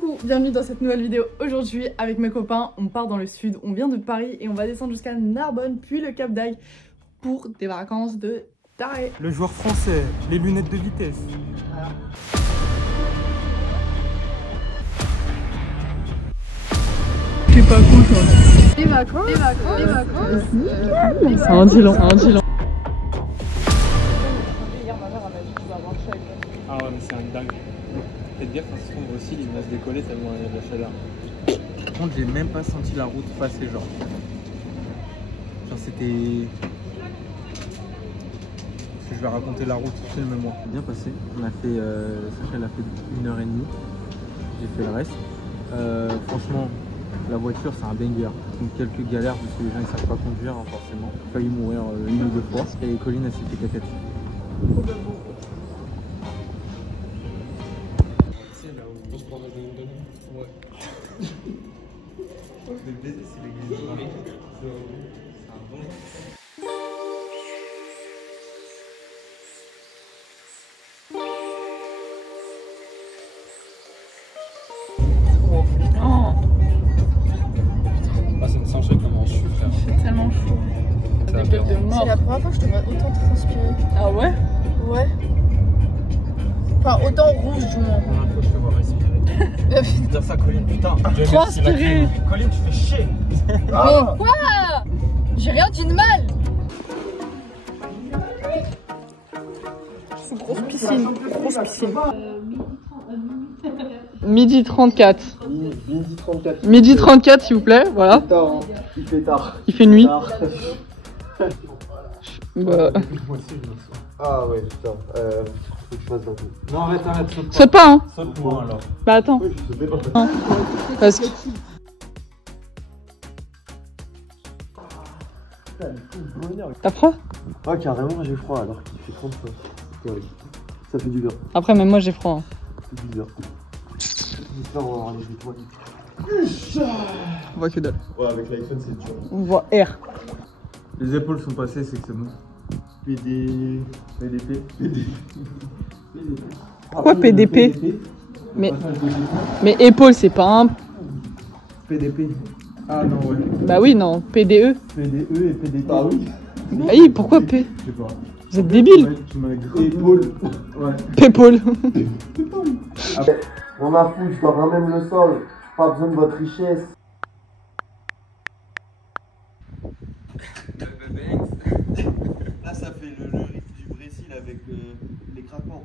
Coucou, bienvenue dans cette nouvelle vidéo. Aujourd'hui avec mes copains, on part dans le sud, on vient de Paris et on va descendre jusqu'à Narbonne puis le Cap d'Agde pour des vacances de taré. Le joueur français, les lunettes de vitesse. Voilà. C'est pas cool quoi. Les vacances, les vacances, les vacances. C'est un dit long, un dit long. Hier ma mère m'a dit que tu vas avoir chaud avec moi. Ah ouais mais c'est un dingue. Faites gaffe parce qu'on aussi il va se décoller tellement il y a de la chaleur. Par contre j'ai même pas senti la route passer genre. Genre c'était... Je vais raconter la route, filme-moi. Bien passé, on a fait, Sacha elle a fait 1h30, j'ai fait le reste. Franchement, la voiture c'est un banger. Donc quelques galères parce que les gens ils savent pas conduire hein, forcément. J'ai failli mourir une ou deux fois. Et Colline elle s'est fait caca dessus. C'est là où on se prend dans une donnée. Ouais. Le baiser c'est l'église de Marie. C'est un bon. Tellement chaud. Des gueules de mort. C'est la première fois que je te vois autant transpirer. Ah ouais? Ouais. Enfin, autant rouge du moins. Faut que je te vois respirer. Dire ça, Colline, putain. Transpirer. Colline, tu fais chier. Mais quoi? J'ai rien dit de mal. C'est grosse piscine. Grosse piscine. Midi 34. Midi 34. Midi 34 s'il vous plaît, voilà. Tard, hein. Il fait tard. Il fait nuit. Tard. Bah... Ah ouais, putain. Faut que je fasse d'un coup. Non, arrête, arrête. Saute pas hein. Saute moi alors. Bah attends. Oui, je sais pas. Hein. Parce que... T'as froid? Ah carrément j'ai froid alors qu'il fait 30 fois. C'est horrible. Ça fait du bien. Après même moi j'ai froid. Hein. Ça fait bizarre. J'espère on va avoir les étoiles. On voit que dalle. Ouais avec l'iPhone c'est dur. On voit R. Les épaules sont passées, c'est que c'est bon. PDP. Pourquoi PDP? Mais épaule c'est pas un... PDP. Ah non, ouais. Bah oui non, PDE. PDE et PDT. Ah oui. Ah oui, pourquoi P? Je sais pas. Vous êtes débile. Ouais, tu m'as dit. Épaule. Ouais. Pépaule. On a fou, je dors même le sol. Pas besoin de votre richesse. Là, ça fait le riff du Brésil avec les craquants.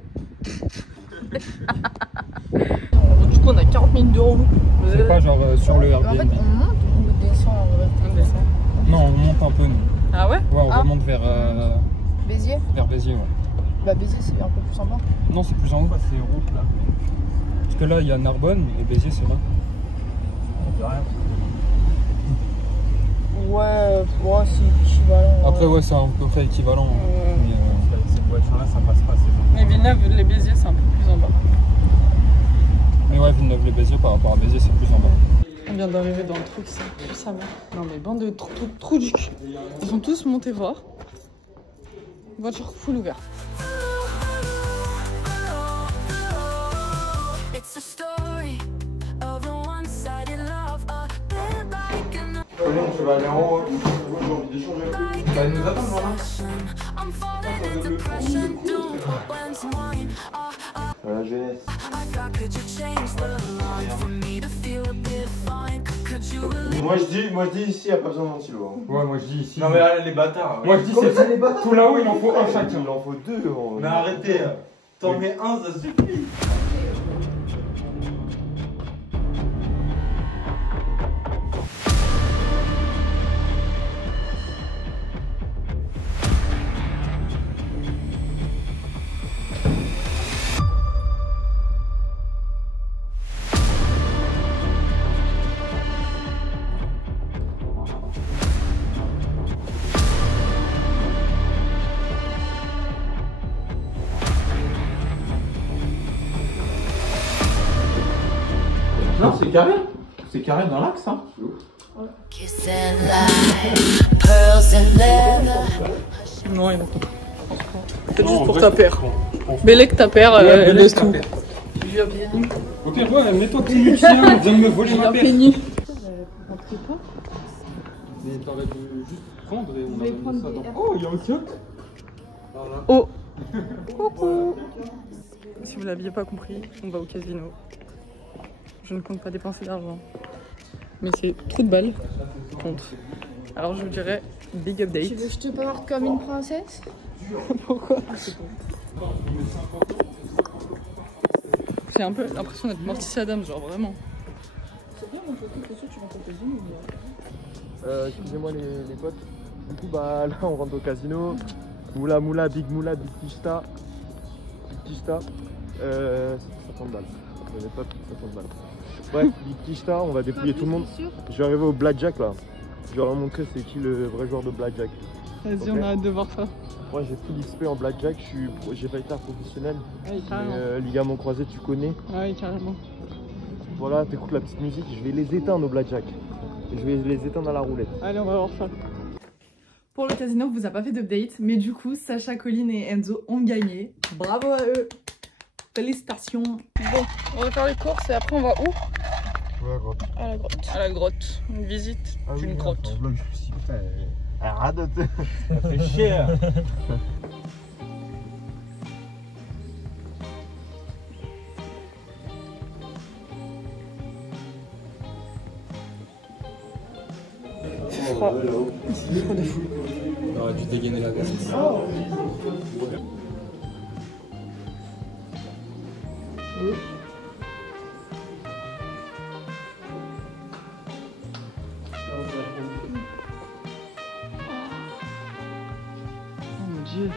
Du coup on a 40 minutes de route. C'est pas genre sur le En fait, Airbnb. on monte ou on descend en vrai? On descend. Non, on monte un peu nous. Ah ouais? Ouais, on Ah. remonte vers Béziers? Béziers, ouais. Bah, Béziers, c'est un peu plus sympa. Non, c'est plus en haut, c'est route là. Parce que là, il y a Narbonne et Béziers, c'est là. On dit rien. Ouais, c'est équivalent. Après, ouais, c'est à peu près équivalent. Mais cette voiture-là, ça passe pas, c'est bon. Mais Villeneuve, les Béziers c'est un peu plus en bas. Mais ouais, Villeneuve-les-Béziers par rapport à Béziers, c'est plus en bas. On vient d'arriver dans le truc, ça pue sa mère. Non mais bande de trous du cul. Ils sont tous montés voir. Voiture full ouverte. Colline, tu vas aller en haut. J'ai envie d'échanger. Bah, il nous attend, voilà. La jeunesse. Moi je dis ici, y a pas besoin de ventilo. Hein. Ouais, moi je dis ici. Non mais là, les bâtards. Moi je dis c'est les bâtards. tout là-haut, il en faut un chacun. Il en faut deux. Mais arrêtez, t'en mets un, ça suffit. Non, c'est carré. C'est carré dans l'axe, hein. Non, il y en a pas. Peut-être juste pour ta paire. Bélec, ta paire, elle laisse tout. Je viens bien. Ok, ouais, mets-toi pieds nus, tiens, viens me voler ma paire. pénible. Mais t'aurais dû juste prendre et on vais a prendre mis ça des dans... airs. Oh, il y a un kiosque. Voilà. Oh. Coucou. Si vous l'aviez pas compris, on va au casino. Je ne compte pas dépenser d'argent. Mais c'est trop de balles. Compte. Alors je vous dirais big update. Tu veux que je te porte comme une princesse? Pourquoi? J'ai un peu l'impression d'être Morticia Adams, genre vraiment. C'est bien, mon photo, c'est sûr que tu rentres au casino. Excusez-moi les potes. Du coup bah là on rentre au casino. Moula moula, big kishta. Big kishta. 50 balles. Les potes, 50 balles. Bref, big kishta, on va dépouiller tout le monde. Je vais arriver au blackjack là. Je vais leur montrer c'est qui le vrai joueur de blackjack. Vas-y, Okay. on a hâte de voir ça. Moi j'ai full XP en blackjack, j'ai pas été un professionnel. Oui, carrément. Ligament croisé tu connais. Oui, carrément. Voilà, t'écoutes la petite musique, je vais les éteindre au blackjack. Je vais les éteindre à la roulette. Allez, on va voir ça. Pour le casino, vous a pas fait d'update, mais du coup, Sacha, Colline et Enzo ont gagné. Bravo à eux. Félicitations. Bon, on va faire les courses et après on va où? À la grotte. À la grotte. Une visite d'une grotte. Arrête. Ça fait cher. Froid. Froid de fou. T'aurais dû dégainer la glace. Oh mon dieu.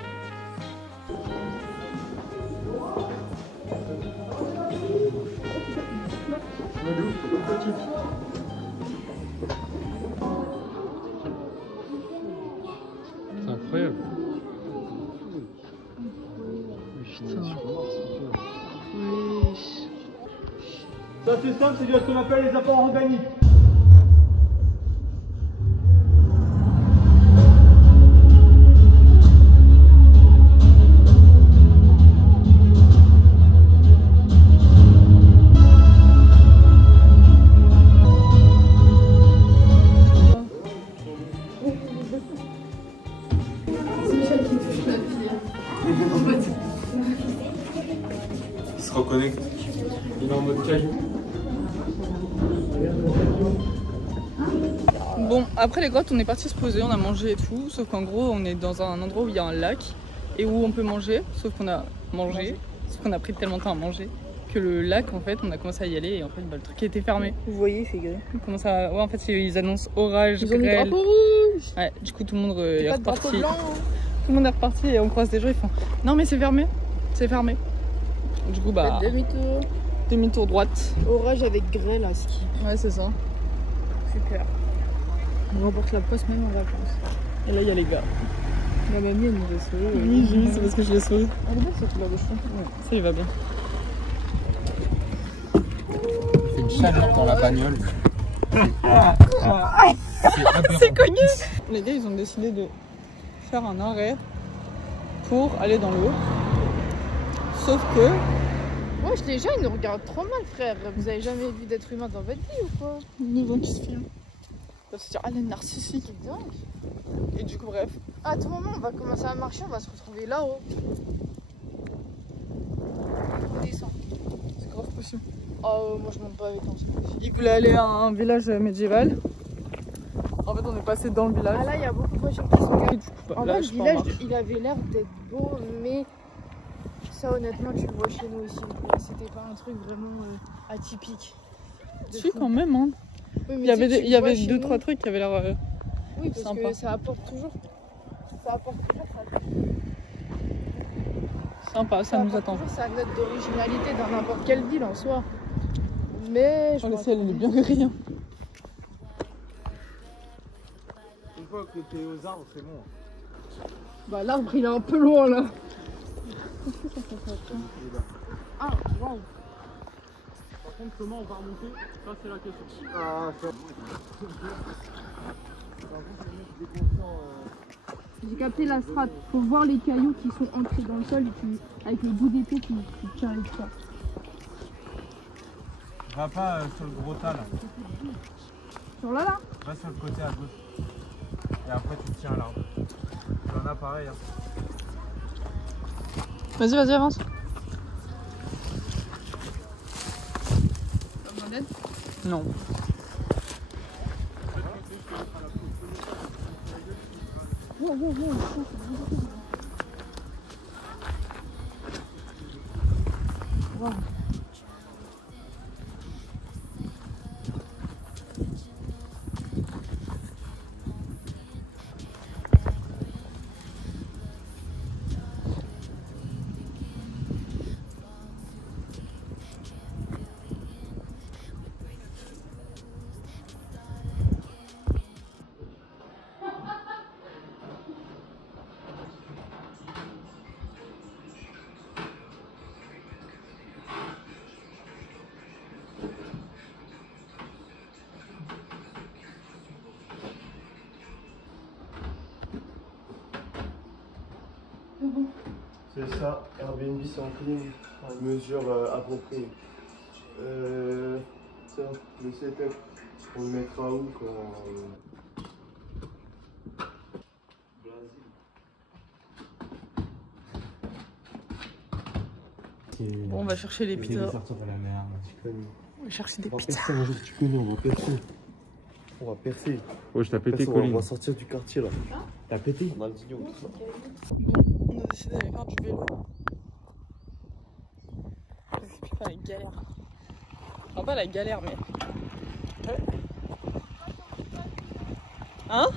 C'est incroyable. Putain. Ça c'est simple, c'est ce qu'on appelle les apports organiques. Il se reconnecte. Il est en mode caillou. Bon, après les grottes, on est parti se poser, on a mangé et tout. Sauf qu'en gros, on est dans un endroit où il y a un lac et où on peut manger. Sauf qu'on a mangé, sauf qu'on a pris tellement de temps à manger que le lac, en fait, on a commencé à y aller et en fait, bah, le truc était fermé. Vous voyez, c'est gris. On commence à... Ouais, en fait, ils annoncent orage, Ils ont mis le grêle. drapeau rouge. Ouais, du coup, tout le monde est Pas de drapeau reparti. blanc. Tout le monde est reparti et on croise des gens, ils font non, mais c'est fermé. C'est fermé. Du coup, bah, Faites demi-tour. demi-tour droite. Orage avec grêle à ski. Ouais, c'est ça. Super. On remporte la poste même en vacances. Et là, il y a les gars. La mamie, elle nous a sauvés. Oui, j'ai vu, c'est parce que je l'ai sauvé. Ah, regarde cette couleur de cheveux. Ça, il va bien. C'est une chaleur dans la bagnole. C'est connu. Les gars, ils ont décidé de faire un arrêt pour aller dans l'eau. Sauf que... Wesh, les gens, ils nous regardent trop mal, frère. Vous avez jamais vu d'être humain dans votre vie ou quoi? Nous vont qui se filment. Ils vont se dire, ah, elle est narcissique. C'est dingue. Et du coup, bref. À tout moment, on va commencer à marcher, on va se retrouver là-haut. On descend. C'est grave possible. Oh, moi je monte pas avec un truc. Ils voulaient aller à un village médiéval. En fait, on est passé dans le village. Ah là, il y a beaucoup de voitures qui sont Et garées. du coup, bah, En là, vrai, je le pars en village, marche. il avait l'air d'être beau, mais ça, honnêtement, tu le vois chez nous ici. C'était pas un truc vraiment atypique. de Si, fou. quand même. Hein. Oui, mais Il y avait, tu sais, tu il y le avait vois chez 2-3 nous. trucs qui avaient l'air Oui, parce sympa. que ça apporte toujours. Ça apporte toujours sympa. Ça nous attend. sa note d'originalité dans n'importe quelle ville en soi. Mais je Oh, le m'en ciel, il est bien gris. Hein. Une fois que t'es aux arbres, c'est bon. Bah, l'arbre il est un peu loin là. Ah, waouh. Par contre, comment on va remonter? Ça, c'est la question. Ah, ça. J'ai capté la strate. Faut voir les cailloux qui sont ancrés dans le sol et avec le bout d'épée qui tient avec ça. Va pas sur le gros tas là. Sur là Va sur le côté à gauche. Et après tu tiens l'arbre. Il y en a pareil. Hein. Vas-y, vas-y, avance. T'as besoin d'aide? Non. Wow. C'est ça, Airbnb c'est en clean, en mesure appropriée. Ça, le setup, on le mettra où quand... Bon, on va chercher les pizzas. Sortir de la merde. On va chercher des On va pizzas. percer un jour, tu connais, on va percer. On va percer. Ouais, je t'ai pété, On Colline. va sortir du quartier là. T'as pété? On a le dignon, tout ça. On a décidé d'aller faire du vélo. Je vous explique pas la galère. Enfin, pas la galère, mais. Hein?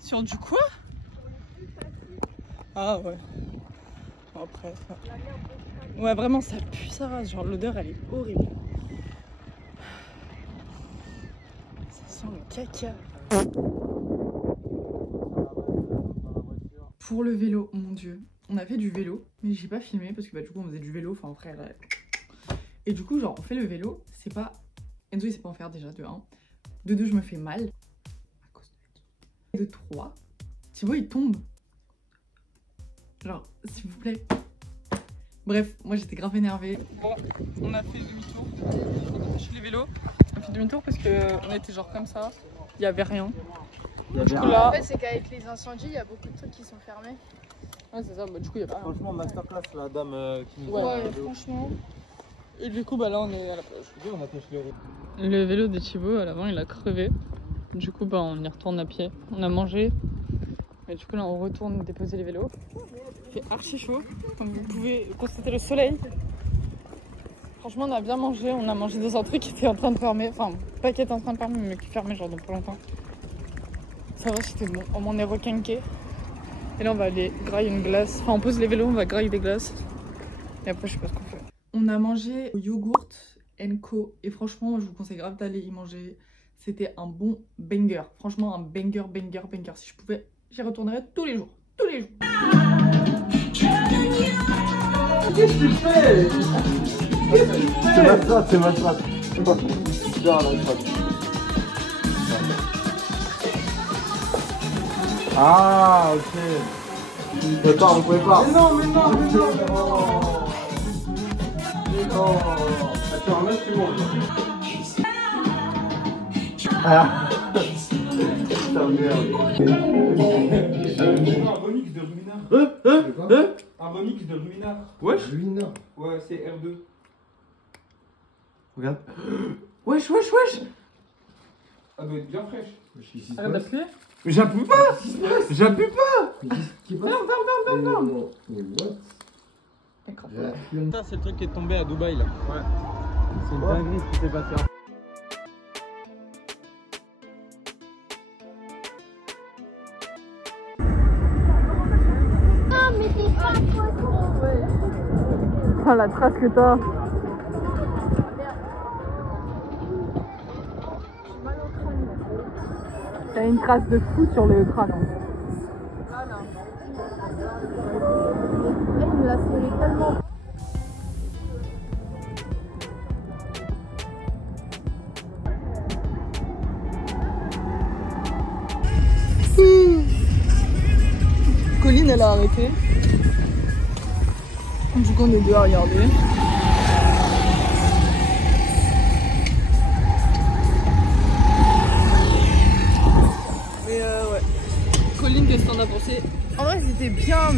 Sur du quoi? Ah ouais. Après ça. Ouais, vraiment, ça pue sa race. Genre, l'odeur, elle est horrible. Ça sent le caca. Pour le vélo, mon dieu, on a fait du vélo, mais j'ai pas filmé parce que bah, du coup on faisait du vélo, enfin après là... Et du coup genre on fait le vélo, c'est pas... Enzo il sait pas en faire déjà de 1, de 2 je me fais mal, à cause de... Et de 3, Thibaut il tombe. Genre s'il vous plaît. Bref, moi j'étais grave énervée. Bon, on a fait demi-tour, on a fait les vélos, on a fait demi-tour parce qu'on était genre comme ça, il y avait rien. Du coup, là... En fait, c'est qu'avec les incendies, il y a beaucoup de trucs qui sont fermés. Ouais, c'est ça, bah, du coup, il y a pas. Franchement, masterclass, la dame qui nous Ouais, franchement. Et du coup, bah là, on est à la plage. on attache les roues. Le vélo de Thibaut, à l'avant, il a crevé. Du coup, bah, on y retourne à pied. On a mangé. Et du coup, là, on retourne déposer les vélos. Il fait archi chaud. Comme vous pouvez constater le soleil. Franchement, on a bien mangé. On a mangé dans un truc qui était en train de fermer. Enfin, pas qui était en train de fermer, mais qui fermait genre dans pas longtemps. Ça va, c'était bon. On m'en est requinqué. Et là, on va aller grailler une glace. Enfin, on pose les vélos, on va grailler des glaces. Et après, je sais pas ce qu'on fait. On a mangé au yogourt Co. Et franchement, je vous conseille grave d'aller y manger. C'était un bon banger. Franchement, un banger. Si je pouvais, j'y retournerais tous les jours. Tous les jours. Qu'est-ce que tu fais? C'est ma strat. Genre la strat. Ah, ok. Prépare, on prépare. Mais non. Mais non. Attends, là c'est bon. Ah. Putain, merde. Un remix de Ruminard. Un remix de Ruminard. Wesh. Ruina. Ouais, c'est R2. Regarde. Wesh. Elle doit être bien fraîche. Arrête d'appuyer. J'appuie pas. Qui passe? Merde. Ça, c'est le truc qui est tombé à Dubaï là. Ouais. C'est une dinguerie ce qui s'est passé. Ah, la trace que t'as. T'as une trace de fou sur le crâne. Voilà. Il me l'a serré tellement. Colline, elle a arrêté. Du coup, on est deux à regarder.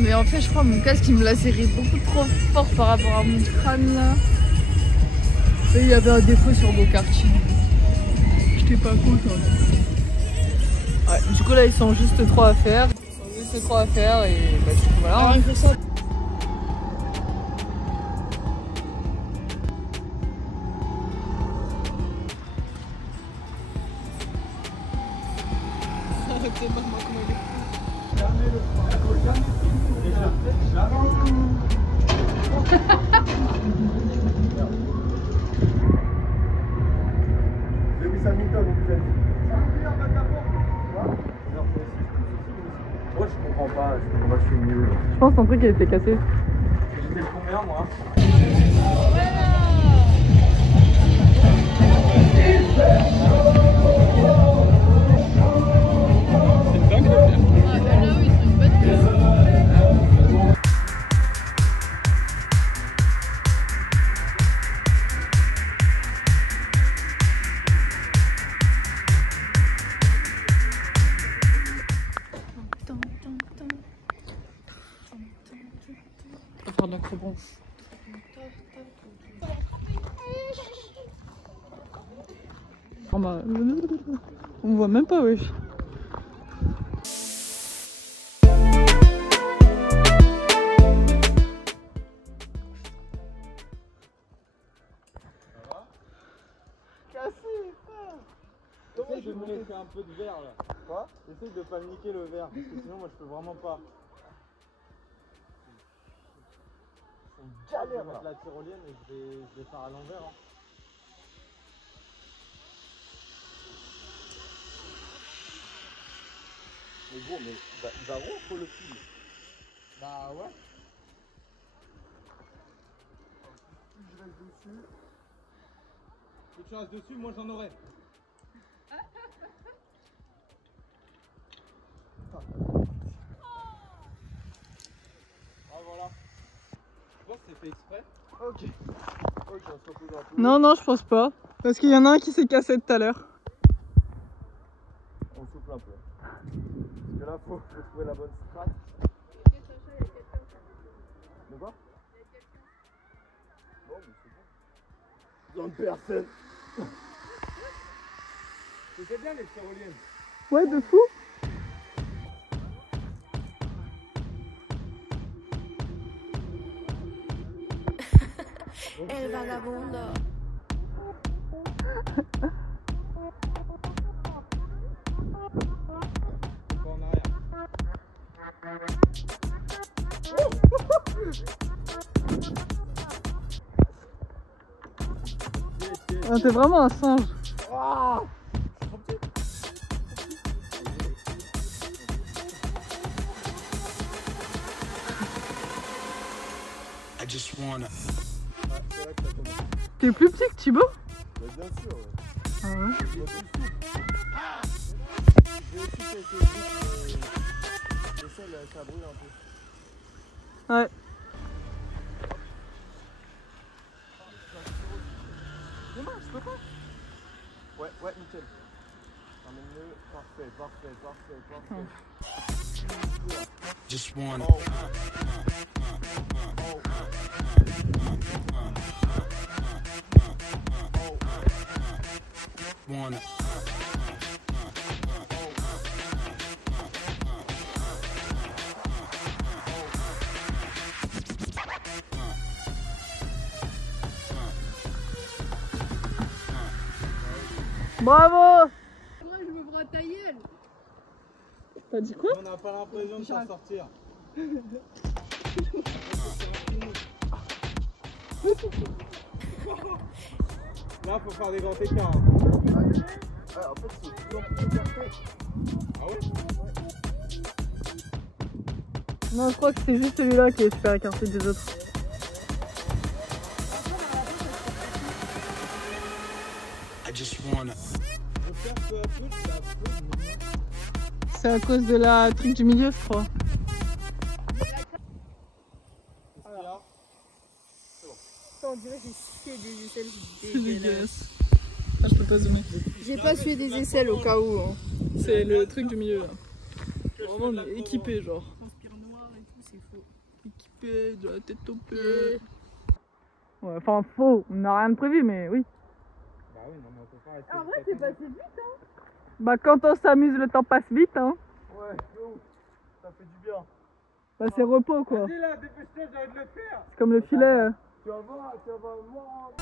mais en fait je crois mon casque il me l'a serré beaucoup trop fort par rapport à mon crâne là. Et il y avait un défaut sur mon karting. J'étais pas contente. Ouais, du coup là ils sont juste 3 à faire. Ils sont juste 3 à faire et bah du coup voilà. Rien que ça. Lewis Hamilton, vous êtes. Moi je comprends pas, je suis nul. Je pense que ton truc il était cassé. J'étais le combien moi? On va faire de l'acrobranche. Oh bah, on voit même pas, wesh. Essaye de me laisser un peu de verre là. Quoi? Essaye de pas me niquer le verre, parce que sinon moi je peux vraiment pas. Je vais mettre la tyrolienne et je vais faire à l'envers. Hein. Mais gros, mais il va rompre le fil. Bah ouais. Je reste dessus. Si tu restes dessus, moi j'en aurai. Ah voilà. Je pense que c'est fait exprès. Ok. Ok, on se repose un peu. Non, non, je pense pas. Parce qu'il y en a un qui s'est cassé tout à l'heure. On souffle un peu. Parce que là, faut trouver la bonne strat. De quoi? Non, mais c'est bon. Besoin de personne. C'était bien les tyroliennes. Ouais, de fou. El vagabundo. Pas en arrière. Ah, t'es vraiment un singe. Ah, c'est là que ça commence. T'es plus petit que Thibaut? Bah, bien sûr, ouais. Ah ouais. J'ai aussi quelques trucs, mais le sel, ça brûle un peu. Ouais. Demain, je peux pas. Ouais, ouais, nickel. Termine-le. Parfait, parfait, parfait, parfait. Just wanna. Oh. Wanna. Bravo! Moi je me prends ta gueule. T'as dit quoi? On n'a pas l'impression de s'en sortir. Là, faut faire des grands écarts. Hein. Ah, en fait, c'est de plus en plus parfait. Ah ouais? Non, je crois que c'est juste celui-là qui est super écarté des autres. I just wanna. Je vais faire peu à peu, ça peut. C'est à cause de la truc du milieu, je crois. Voilà. On dirait que j'ai sué des aisselles C'est dégueulasse. Ah, je peux pas zoomer. J'ai pas sué des aisselles au cas où. Hein. C'est le truc du milieu là. Vraiment on est équipé genre. Transpire noir et tout, c'est faux. pieds, de la tête aux pieds. Ouais, enfin, faux, on n'a rien de prévu, mais oui. Bah oui, non, mais on peut pas rester. En vrai, c'est passé vite, hein. Bah, quand on s'amuse, le temps passe vite, hein. Ouais, c'est ouf. Ça fait du bien. Bah, c'est repos, quoi. Vas-y là, dépêche-toi, j'ai envie de le faire. C'est comme le filet. Tu vas voir, moi.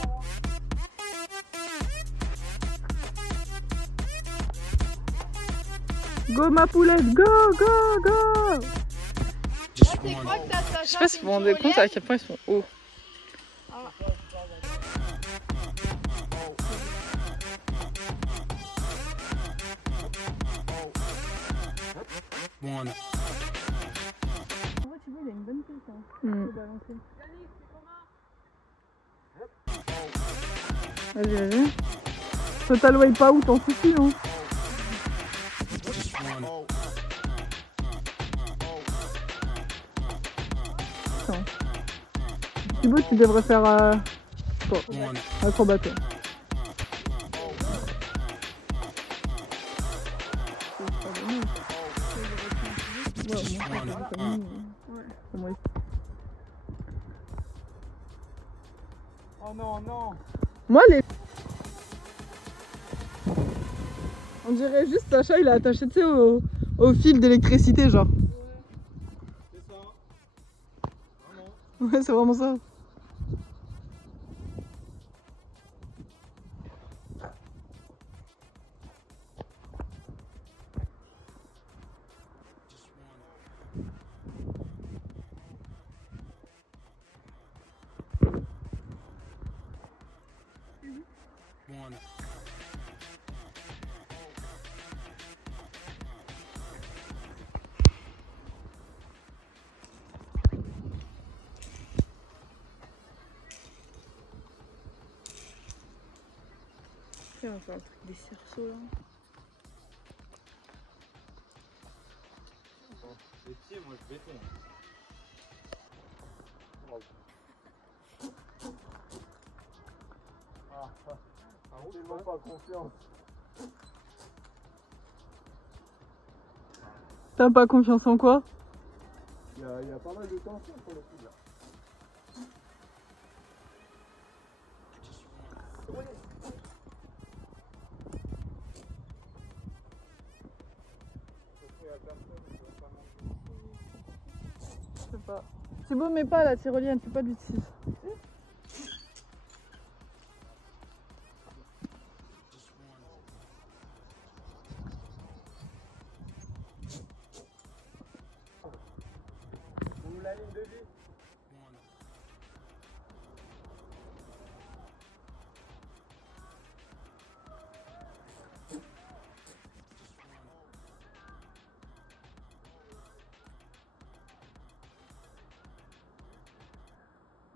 Go, ma poulette, go, go, go. Just C'est wanna. quoi que t'as, Sacha? Je sais pas si vous vous rendez compte à quel point ils sont hauts. Wanna. En vrai, tu vois, il a une bonne tête, hein. Hmm. Faut balancer. Vas-y, vas-y. Total wipeout, t'en soucies, hein. Just wanna. Thibaut, tu devrais faire Wanna. acrobate. Just wanna. Oh non, non. Moi, les... On dirait juste Sacha, il est attaché, tu sais, au fil d'électricité, genre. C'est ça. Vraiment. Ouais, c'est vraiment ça. Wanna. On va faire un truc des cerceaux, là. Les pieds, moi je béton. Fais-moi pas confiance. T'as pas confiance en quoi? Il y a pas mal de tension sur le coup là. Je sais pas. C'est beau, mais pas la tyrolienne, fais pas de bêtises. Ou la ligne de vie. Wanna.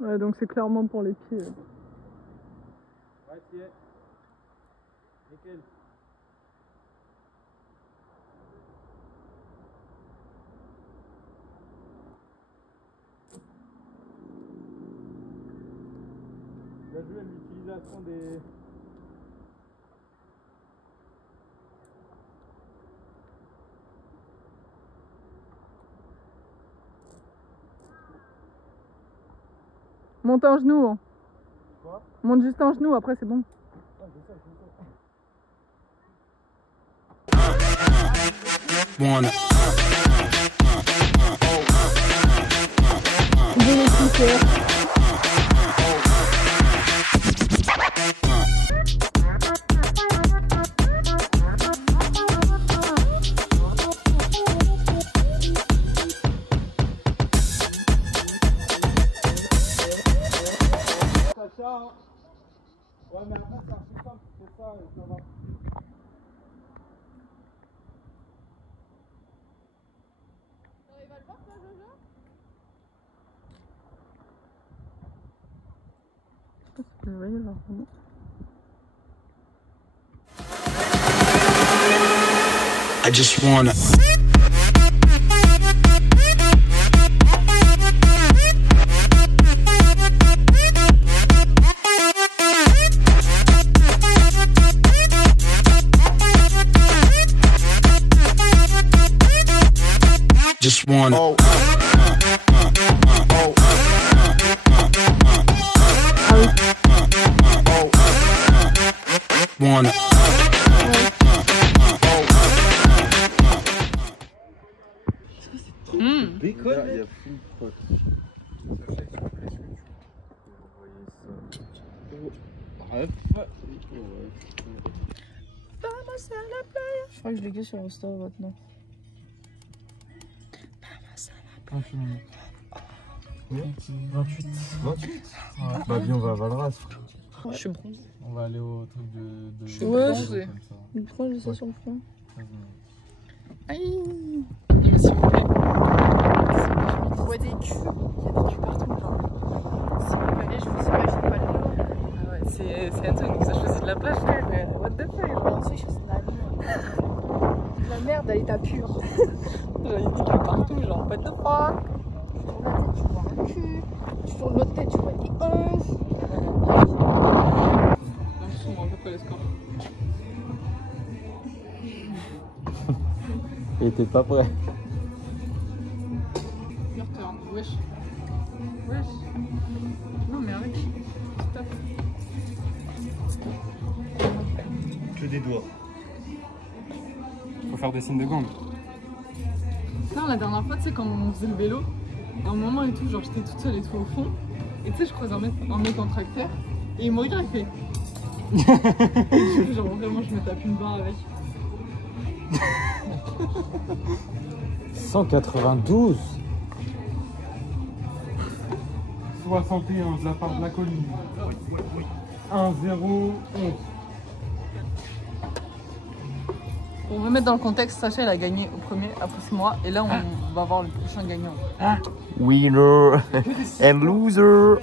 Ouais, donc c'est clairement pour les pieds. Ouais, t'y es. Nickel. Bien joué l'utilisation des... Monte un genou, hein. Quoi? Monte juste un genou, après c'est bon. Ah, je sais. Wanna. Sacha, hein. Ouais, mais après c'est archi simple, c'est ça, et ça va. Il va le voir, toi, Jojo? I just wanna. Just wanna. wanna. Bacon, il y a full crotte. Je crois que je l'ai que sur Insta maintenant. Infiniment. 28. 28 Bah bien on va à Valras. Je suis bronzée. On va aller au truc de... Je suis Ouais, bronzée. Pourquoi j'ai ça sur le front? Aïe. Non mais s'il vous plaît. Je vois des culs. Il y a des culs partout. Genre. Si vous voulez, je vous imagine pas le nom. Ah ouais, c'est Antoine, donc ça choisit de la plage, frère. Mais what the fuck, genre. Non, c'est je faisais de la merde. La merde, elle est à pure. Genre, il dit que partout, genre, what the fuck. Tu tournes la tête, tu vois un cul. Tu tournes l'autre tête, tu vois des œufs. L'impression qu'on va pas les scores. Et t'es pas prêt. Your turn, wesh. Wesh. Non mais arrête. Stop. Que des doigts. Faut faire des signes de gang. Non, la dernière fois, tu sais, quand on faisait le vélo, à un moment et tout, genre j'étais toute seule et tout au fond, et tu sais, je croise un mec en tracteur, et il me regarde, il fait. Genre vraiment, je me tape une barre avec. 192. 61 de la part de la colline. 1-0-11. Pour remettre dans le contexte, Sacha elle a gagné au premier, après c'est moi, et là on va voir le prochain gagnant. Winner and loser.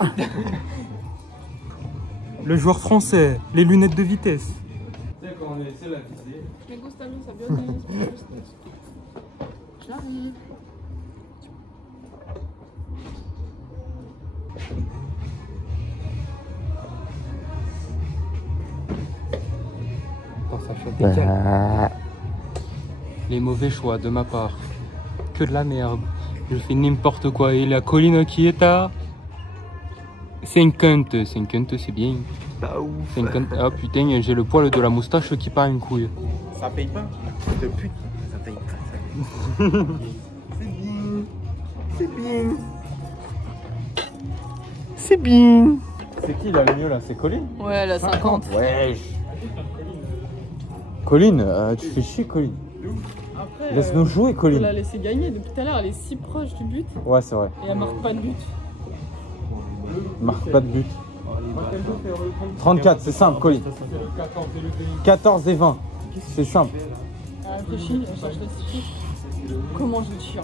Le joueur français, les lunettes de vitesse. Tu sais, quand on essaie la visée. Me gusta mi sabiones. J'arrive. Attends, Sacha, t'es calme. Les mauvais choix de ma part. Que de la merde. Je fais n'importe quoi. Et la colline qui est à 50. 50, c'est bien. Pas ouf. 50. Ah putain, j'ai le poil de la moustache qui part une couille. Ça paye pas. De pute. Ça paye pas. C'est bien. C'est bien. C'est bien. C'est qui là le mieux là? C'est Colline? Ouais, elle a 50. Wesh. Colline, tu fais chier Colline. Après, Laisse-nous jouer on Colline. l'a laissé gagner depuis tout à l'heure, elle est si proche du but, Ouais c'est vrai. et elle marque pas de but. Marque pas de but. 34, c'est simple Colline. 14 et 20. C'est simple. Elle réfléchit, elle cherche les chiffres. Comment je tire?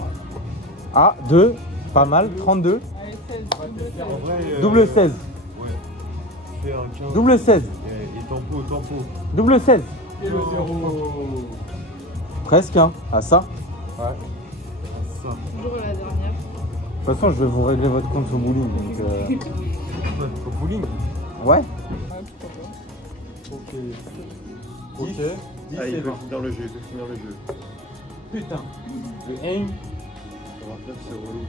Ah, 2, pas mal. 32. Allez, 16. En vrai, Double 16. fais un 15. Double 16. Et tempo. Double 16. Et le 0. Presque hein. À ça. Ça. Toujours la dernière. De toute façon, je vais vous régler votre compte au bowling. Donc, Au bowling. ouais. Ok. 10. 10 Ah, et il peut 20. finir le jeu, Putain. Le aim Ça va faire, c'est relou.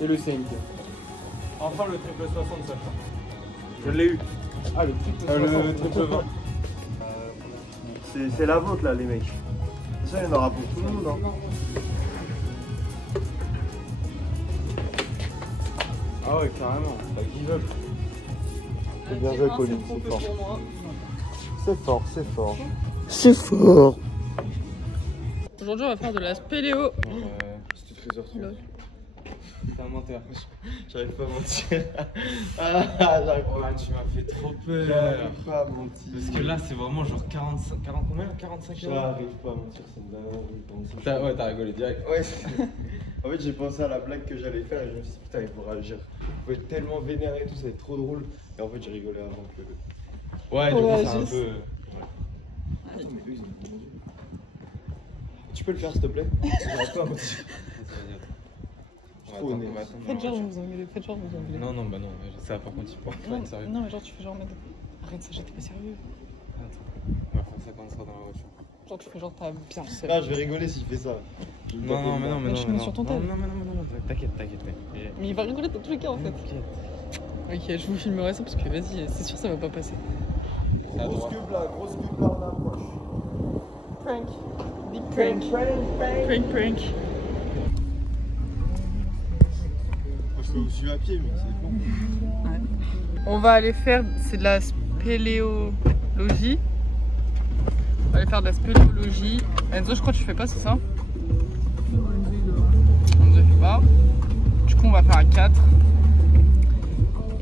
et le 5. Enfin le triple 60 Sacha. Je l'ai eu. Ah le triple 60. Le triple 20. C'est la vôtre là les mecs. Ça il y en aura pour tout le monde hein. Ah ouais carrément. T'as give up. C'est bien joué Colline, c'est fort. C'est fort. C'est fort. Aujourd'hui, on va faire de la spéléo. C'était 13h30. T'es un menteur. J'arrive pas à mentir. J'arrive pas à mentir. Tu m'as fait trop peur. J'arrive pas à mentir. Parce que là c'est vraiment genre 40 combien 45 €. J'arrive pas à mentir, c'est une dinguerie. Ouais t'as rigolé direct. Ouais. En fait, j'ai pensé à la blague que j'allais faire et je me suis dit, putain, il faut réagir. Il faut être tellement vénéré et tout, ça va être trop drôle. Et en fait, j'ai rigolé avant que. Ouais du Ouais, coup c'est un juste. peu. Attends, mais eux, ils ont entendu. Tu peux le faire, s'il te plaît? J'arrive pas à mentir. Je suis trop honnête. Faites genre vous engueulez, faites genre vous engueulez. Non bah non, ça par contre il faut pas Non, être sérieux. non, mais genre tu fais genre en mode arrête ça, j'étais pas sérieux. On va faire ça quand on sera dans la voiture. Genre tu fais genre t'as bien le seul. Ah, je vais rigoler si je fais ça. Je vais me taper une barre. Mais je mets sur ton tel. Non, t'inquiète. Mais il va rigoler dans tous les cas en fait. Ok, je vous filmerai ça parce que vas-y, c'est sûr ça va pas passer. C'est à droite. Grosse cube là, on approche. Prank. Big prank. Prank, prank. Moi, je peux vous suivre à pied, mais c'est bon. Ouais. On va aller faire, c'est de la spéléologie. On va aller faire de la spéléologie. Enzo, je crois que tu fais pas, c'est ça? Enzo fait pas. Du coup, on va faire à 4.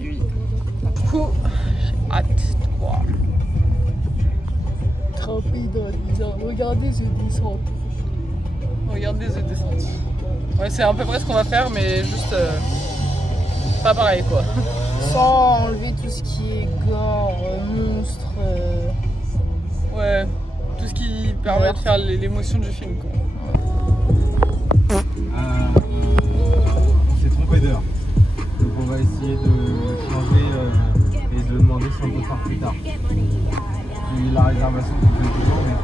Et 8. Du coup, j'ai hâte de voir. Trempé dans l'hiver. Regardez ce descente. Regardez ce descente. Ouais, c'est à peu près ce qu'on va faire, mais juste pas pareil quoi. Sans enlever tout ce qui est gore, monstre. Ouais, tout ce qui permet de faire l'émotion du film quoi. On s'est trompé d'heure. Donc on va essayer de changer et de demander si on peut faire plus tard. J'ai eu la réservation pour quelques jours, mais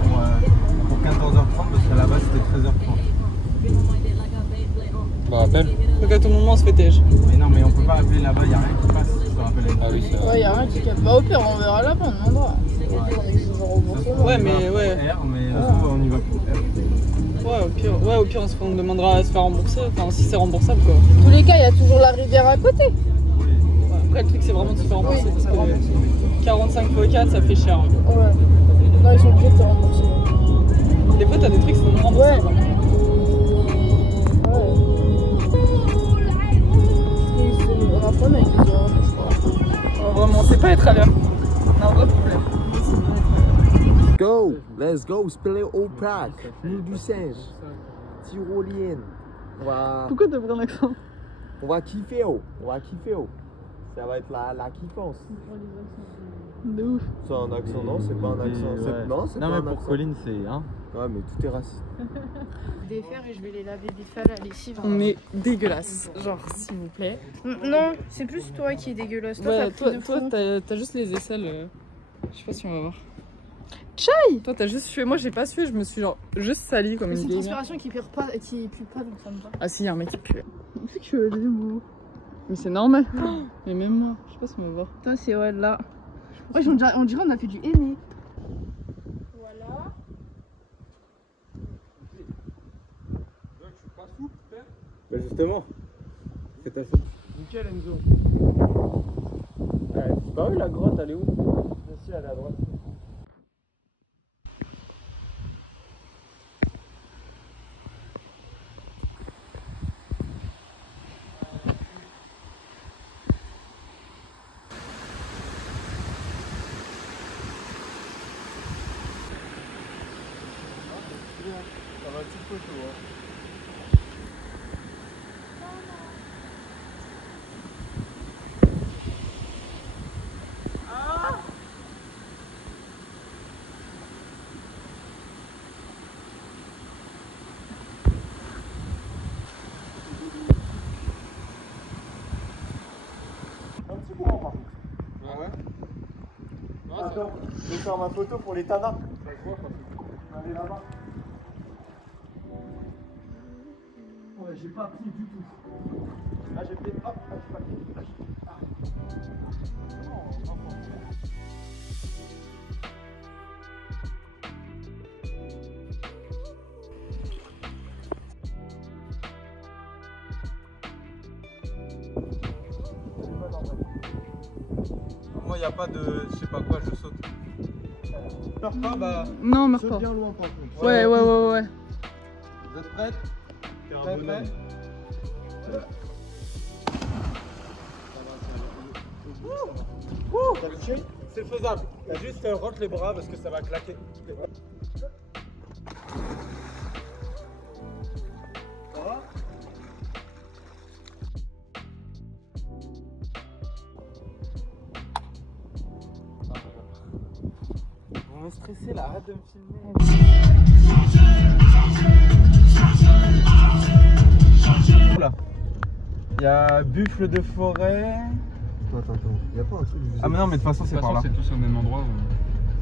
pour 14h30 parce qu'à la base c'était 13h30. Bah, rappelle. Donc à tout moment on se fait tège. Mais non, mais on peut pas appeler là-bas, y a rien qui passe, je te rappelle. Ah oui, c'est vrai. Ouais, y'a rien qui capte. Bah, au pire, on verra là-bas, on demandera. Ouais, mais ouais. R, mais on y va pour R. Ouais, au pire on demandera à se faire rembourser, enfin si c'est remboursable quoi. Dans tous les cas, il y a toujours la rivière à côté. Ouais, après le truc c'est vraiment de se faire rembourser parce que 45 x 4 ça fait cher. Ouais. Là, ils sont obligés de te rembourser. Des fois t'as des trucs qui sont remboursables. Ouais. On a un problème avec les heures, je crois. Vraiment, on sait pas être à l'heure. On a un vrai problème. Go, let's go, spéléo au Prague, l'île du singe, tyrolienne. Pourquoi t'as pris un accent? On va kiffer, oh. Ça va être la kiffance. De ouf. C'est un accent, non? C'est pas un accent. Ouais. Non, c'est Non, pas mais un pour accent. Colline, c'est. Hein. Ouais, mais tout est raciste. Défaire et je vais les laver vite fait à la lessive. On est dégueulasse, genre s'il vous plaît. Non, c'est plus toi qui est dégueulasse. Toi, Ouais, t'as pris de toi fond. t'as juste les aisselles. Je sais pas si on va voir. Chai. Toi t'as juste sué, moi j'ai pas sué, je me suis genre juste salie comme Mais une c'est une vieille. transpiration qui pue pas, donc ça me va. Ah si, y'a un mec qui pue. C'est que je suis allée où? Mais c'est normal. Mais même moi, je sais pas si on va voir. Putain, c'est ouais là. Ouais, on dirait on a fait du aîné. Voilà. Bah, justement, c'est ta faute. Nickel, Enzo. C'est pas où la grotte, elle est où? Ici, elle est à droite. Ça va, petite photo, hein. Un petit courant par contre. Ah ouais? Attends, je vais faire ma photo pour les tanas. Allez là-bas. Ouais, j'ai pas pris du tout. Là, j'ai fait hop, Moi, y a pas de. Je sais pas quoi, je saute. Peur pas, bah. Non, meurs saute pas. bien loin par contre. Ouais. Vous êtes prêts? Prêt? C'est faisable. Juste rentre les bras parce que ça va claquer. Vous me stressez là, arrête de me filmer. Là. Il y a buffle de forêt. Attends, y'a pas un truc. Ah mais non mais de toute façon c'est par là. c'est tous au même endroit.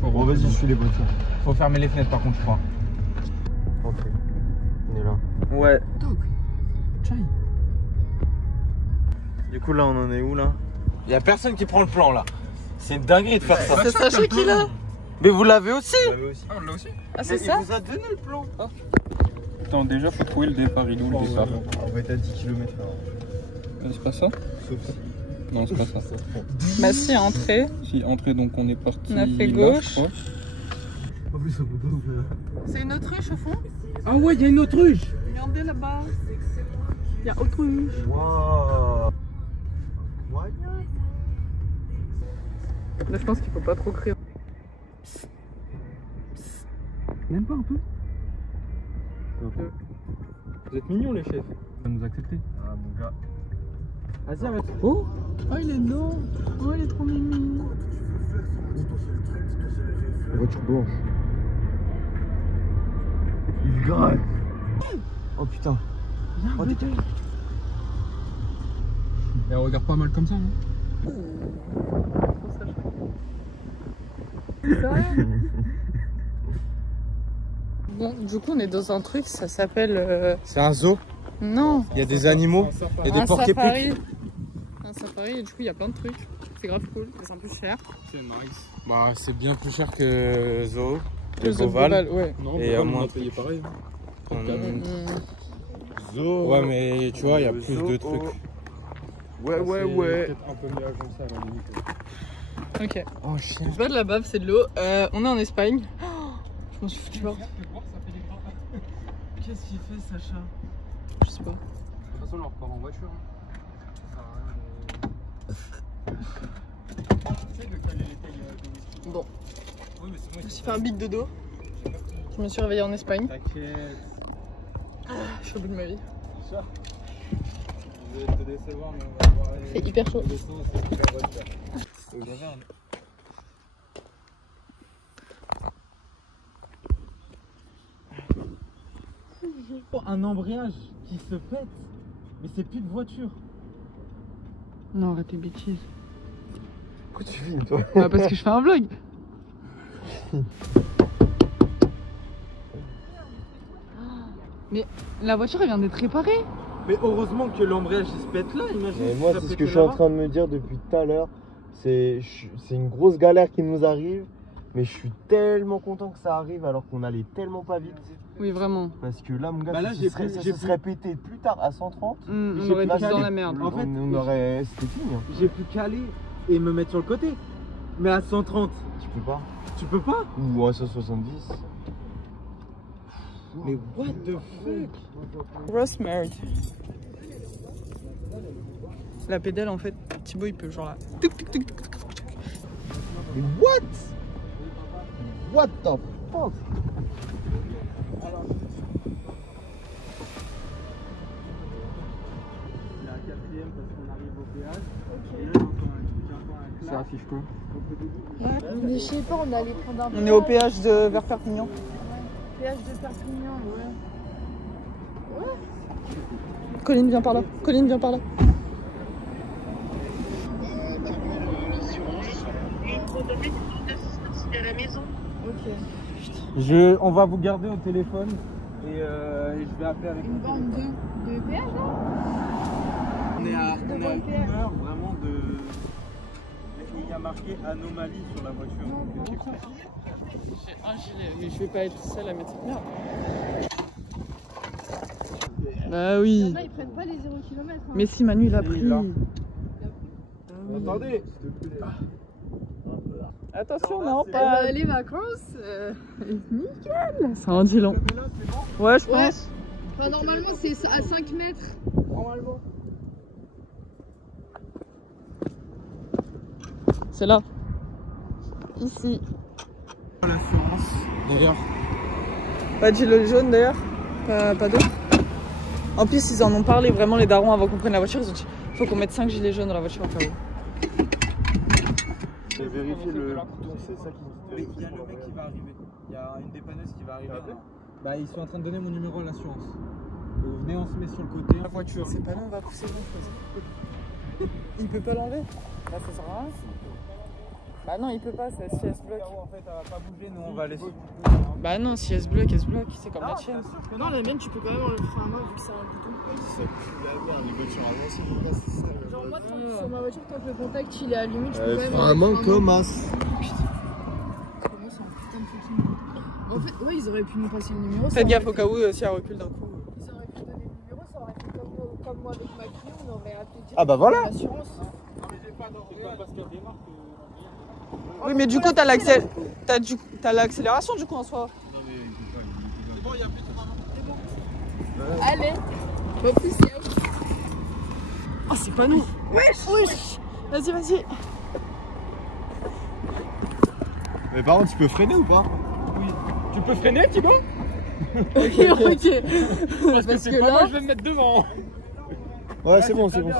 Bon vas-y je suis les voitures. Faut fermer les fenêtres par contre je crois. Entrez. On est là. Ouais. Du coup là on en est où là? Il y a personne qui prend le plan là. C'est une dinguerie de faire ça. C'est Sacha qui l'a. Mais vous l'avez aussi? Vous l'avez aussi. Ah, on l'a aussi. Ah, c'est Mais ça? il vous a donné le plan. Attends, déjà, faut trouver le départ. Il est où le départ? On va être à 10 km là. C'est pas ça? Sauf si. Non, c'est pas ça. Bah si, entrée. Si, entrée, donc on est parti. On a fait là, gauche. je crois. En plus, on peut pas ouvrir. C'est une autruche au fond? Ah ouais, il y a une autruche. Regardez là-bas. Il y a autruche. Waouh. Là, je pense qu'il faut pas trop crier. Même pas un peu. Vous êtes mignons les chefs. Vous nous accepter. Ah mon gars. Vas-y, arrête. Oh, Oh, il est beau. Oh, il est trop mimi. Voiture blanche. Il gratte. Oh putain. Oh dégage. Elle regarde pas mal comme ça, hein. Bon, du coup, on est dans un truc, ça s'appelle. C'est un zoo. Non, Il y a des animaux. Il y a des un porcs safari. épics. Un safari, et du coup, il y a plein de trucs. C'est grave cool, mais c'est un peu cher. C'est nice. Bah, c'est bien plus cher que zoo. Le zoo Beauval, ouais. Non, Et à moins on a payé pareil. Zoo. Ouais, mais tu vois, il y a plus de trucs. Ouais. Peut-être un peu mieux agencé à la limite. Ok. Oh, chien. C'est pas de la bave, c'est de l'eau. On est en Espagne. Oh, je m'en suis foutu morte. Qu'est-ce qu'il fait, Sacha? Je sais pas. De toute façon, on repart en voiture. Bon, Oui, mais c'est moi. je me suis fait un big dodo. Je me suis réveillée en Espagne. T'inquiète. Je suis au bout de ma vie. Je vais te décevoir, mais on va voir. Il fait hyper chaud. Un embrayage qui se pète. Mais c'est plus de voiture. Non, arrête tes bêtises. Pourquoi tu filmes toi? Bah, parce que je fais un vlog. Mais la voiture, elle vient d'être réparée. Mais heureusement que l'embrayage il se pète là, imagine. Mais si moi, ça c'est ce pétait que je suis en là-bas. train de me dire depuis tout à l'heure. C'est une grosse galère qui nous arrive. Mais je suis tellement content que ça arrive alors qu'on allait tellement pas vite. Oui, vraiment. Parce que là, mon gars, Bah là, si j'ai ça pris- se j'ai serait pété plus tard à 130. On aurait là, été dans c'est- la merde. En fait, on aurait. C'était fini. Hein. J'ai pu caler et me mettre sur le côté. Mais à 130, Tu peux pas. tu peux pas. Ou à 170. Mais what the fuck? Rosemary. La pédale, en fait, Thibaut, il peut genre là. Tic, tic, tic, tic, tic, tic. Mais what? What the fuck? La quatrième parce qu'on arrive au péage. Et là, il y a encore un Ça affiche quoi? Mais je sais pas, on allait prendre un On est au péage de vers Perpignan. péage de Perpignan, ouais. Colline, viens par là. Colline, viens par là. On va vous garder au téléphone et je vais appeler avec Une bande de péage là. On est à De une Voltaire. heure vraiment de. Il y a marqué anomalie sur la voiture. J'ai un gilet, mais je vais pas être seule à mettre cette merde. Bah Il y oui. en a, ils prennent pas les 0 km. Hein. Mais si Manu il a Et pris. là. Attendez. Attention, Non, non, c'est pas. Les vacances, Nickel. Ça en dit long. Ouais, je Ouais. pense. enfin, normalement c'est à 5 mètres. Normalement. C'est là. Ici. L'assurance. D'ailleurs. Pas de gilet jaune d'ailleurs. Pas d'autre. En plus, ils en ont parlé vraiment, les darons, avant qu'on prenne la voiture. Ils ont dit faut qu'on mette 5 gilets jaunes dans la voiture au cas où. J'ai vérifié le bouton, c'est ça qui Mais il y a le mec qui va arriver. Il y a une dépanneuse qui va arriver. Bah, ils sont en train de donner mon numéro à l'assurance. Venez, on se met sur le côté. La voiture. C'est pas long, on va pousser grand chose. Il peut pas l'enlever. Bah, ça sert à rien. Bah non, il peut pas, si elle se bloque. En fait, elle va pas bouger, nous on va laisser. Bah non, si elle se bloque, c'est comme la tienne. Non, la mienne, tu peux quand même enlever le frein à main vu que c'est un bouton. les voitures avancées. Genre, moi, sur ma voiture, tant que le contact il est allumé, tu peux quand même. Vraiment comme as. Comment ça ils auraient pu nous passer le numéro. Faites gaffe au cas où si elle recule d'un coup. Ils auraient pu donner le numéro, ça aurait fait comme moi avec ma clé, on aurait appelé Ah bah voilà. l'assurance. Oui, mais du coup, t'as l'accélération du coup en soi. Allez, va pousser. Oh, c'est pas nous. Wesh. Vas-y, vas-y. Mais par contre, tu peux freiner ou pas? Tu peux freiner, Thibaut? Ok. Parce que c'est pas moi, je vais me mettre devant. Ouais, c'est bon, c'est bon.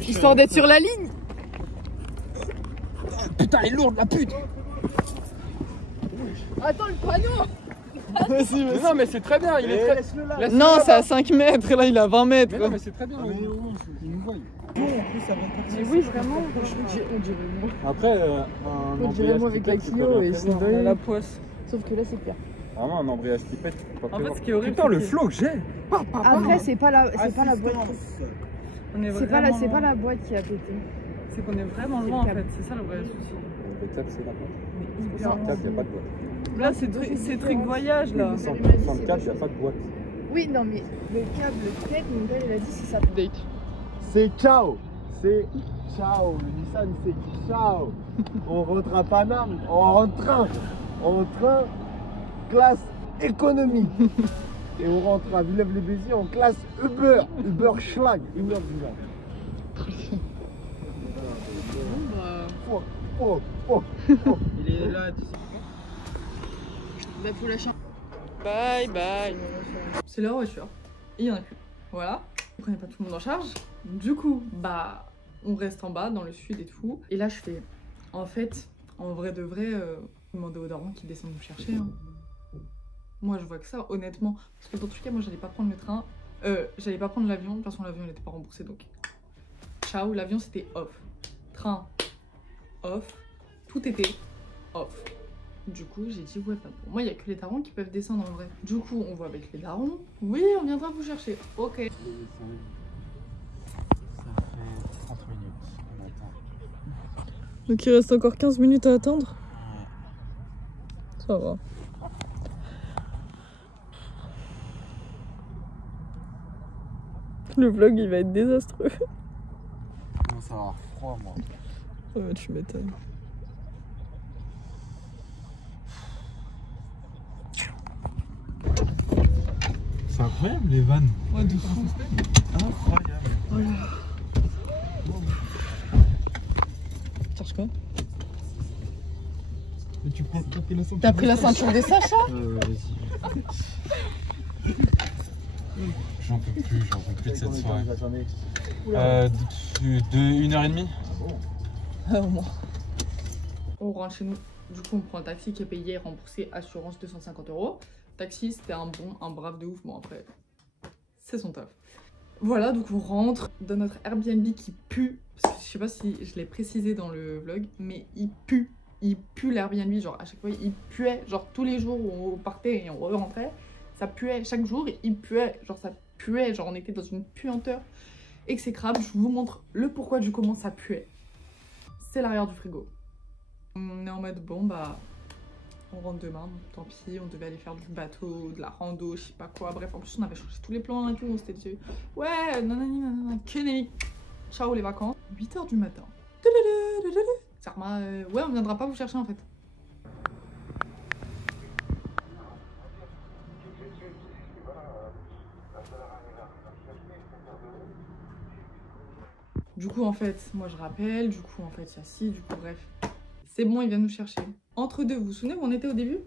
Histoire d'être sur la ligne. Putain, elle est lourde, la pute. Attends, le panneau. Vas-y, Mais non, mais c'est très bien, il est très. Laisse-le Non, c'est là-bas. à 5 mètres et là, il est à 20 mètres. Mais non, mais c'est très bien. Il nous voit. Mais oui, vraiment, on dirait moi. Après, On dirait moi avec la Clio et c'est On a la poisse. Sauf que là, c'est pire. Vraiment un embrayage qui pète. En fait, ce qui est horrible, Putain, le flow que j'ai. Après, c'est pas la boîte. C'est pas la boîte qui a pété. C'est qu'on est vraiment loin en fait, c'est ça le vrai souci. Le cap, c'est la boîte. Mais Sans cap, il n'y a pas de boîte. là, c'est truc voyage là. Sans cap, il n'y a pas de boîte. Oui, non, mais le câble tête, mon père, il a dit si ça peut. C'est ciao. C'est ciao. Le Nissan, c'est ciao. On rentre à Paname en train. En train, classe économie. Et on rentre à Villeneuve-les-Béziers en classe Uber. Uber Schlag. Uber Schlag. Il est là, tu sais. Bah, faut lâcher. Bye bye. C'est leur voiture. Et il y en a plus. Voilà. Vous prenez pas tout le monde en charge. Du coup, bah, on reste en bas dans le sud et tout. Et là, je fais. En fait, en vrai de vrai, demander aux darons qu'ils descendent nous chercher. Hein. Moi, je vois que ça, honnêtement. Parce que dans tout cas, moi, j'allais pas prendre le train. J'allais pas prendre l'avion. De toute façon, l'avion, il était pas remboursé. Donc, ciao. L'avion, c'était off. Train, off. Tout était off. Du coup, j'ai dit, ouais, bah, pour moi, il n'y a que les darons qui peuvent descendre en vrai. Du coup, on voit avec les darons. Oui, on viendra vous chercher. Ok. Ça fait 30 minutes. On attend. Donc, il reste encore 15 minutes à attendre. Ça va. Le vlog, il va être désastreux. Non, ça va avoir froid, moi. Ouais, tu m'étonnes. C'est incroyable les vannes. Ouais, de fou. Incroyable. Voilà. Cherche quoi? Mais tu prends, t'as pris la ceinture. T'as pris la ceinture des Sacha? Vas-y. J'en peux plus de cette soirée. De 1h30. Au moins. On rentre chez nous. Du coup, on prend un taxi qui est payé, remboursé, assurance 250 €. Taxi, c'était un brave de ouf. Bon, après, c'est son taf. Voilà, donc on rentre dans notre Airbnb qui pue. Parce que je sais pas si je l'ai précisé dans le vlog, mais il pue. Il pue l'Airbnb. Genre, à chaque fois, il puait. Genre, tous les jours où on partait et on rentrait, ça puait. Chaque jour, il puait. Genre, ça puait. Genre, on était dans une puanteur exécrable. Je vous montre le pourquoi du comment ça puait. C'est l'arrière du frigo. On est en mode, bon, bah, on rentre demain, tant pis, on devait aller faire du bateau, de la rando, je sais pas quoi. Bref, en plus, on avait changé tous les plans et tout. On s'était dit, ouais, nanana, que nenni. Ciao les vacances. 8 h du matin. Sarma, ouais, on viendra pas vous chercher en fait. Du coup, en fait, moi je rappelle, du coup, en fait, il y a ci, du coup, bref. C'est bon, il vient nous chercher. Entre deux, vous vous souvenez où on était au début?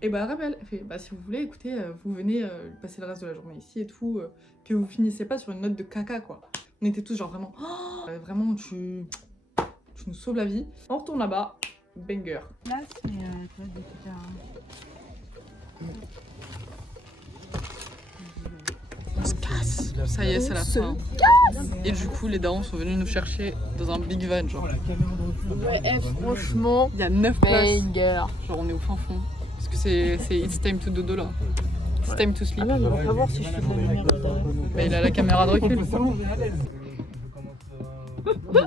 Et bah, rappelle, elle fait, bah, si vous voulez, écoutez, vous venez passer le reste de la journée ici et tout, que vous finissez pas sur une note de caca, quoi. On était tous genre vraiment, oh, vraiment, tu nous sauves la vie. On retourne là-bas, banger. Là, c'est quoi, des trucs à... On se casse. Ça y est, c'est la fin. Et du coup, les darons sont venus nous chercher dans un big van, genre. Ouais, franchement, Il y a 9 places. banger. Genre, on est au fin fond. Parce que c'est It's time to dodo là. It's time to sleep. Ah non, on va pas voir si je fais de la lumière. Mais il a la caméra de recul.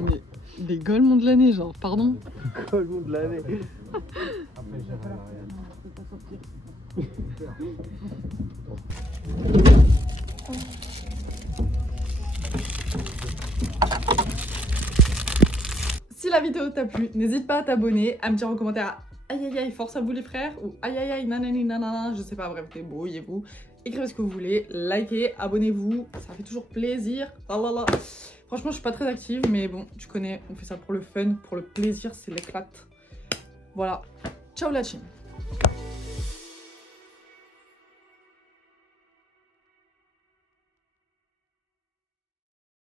Mais des golemons de l'année, genre, pardon. colons de l'année. Si la vidéo t'a plu, n'hésite pas à t'abonner, à me dire en commentaire aïe aïe aïe, force à vous les frères, ou aïe aïe aïe, nanani nanana, je sais pas, bref, débrouillez-vous. Écrivez ce que vous voulez, likez, abonnez-vous, ça fait toujours plaisir. Lalala. Franchement, je suis pas très active, mais bon, tu connais, on fait ça pour le fun, pour le plaisir, c'est l'éclate. Voilà, ciao la team.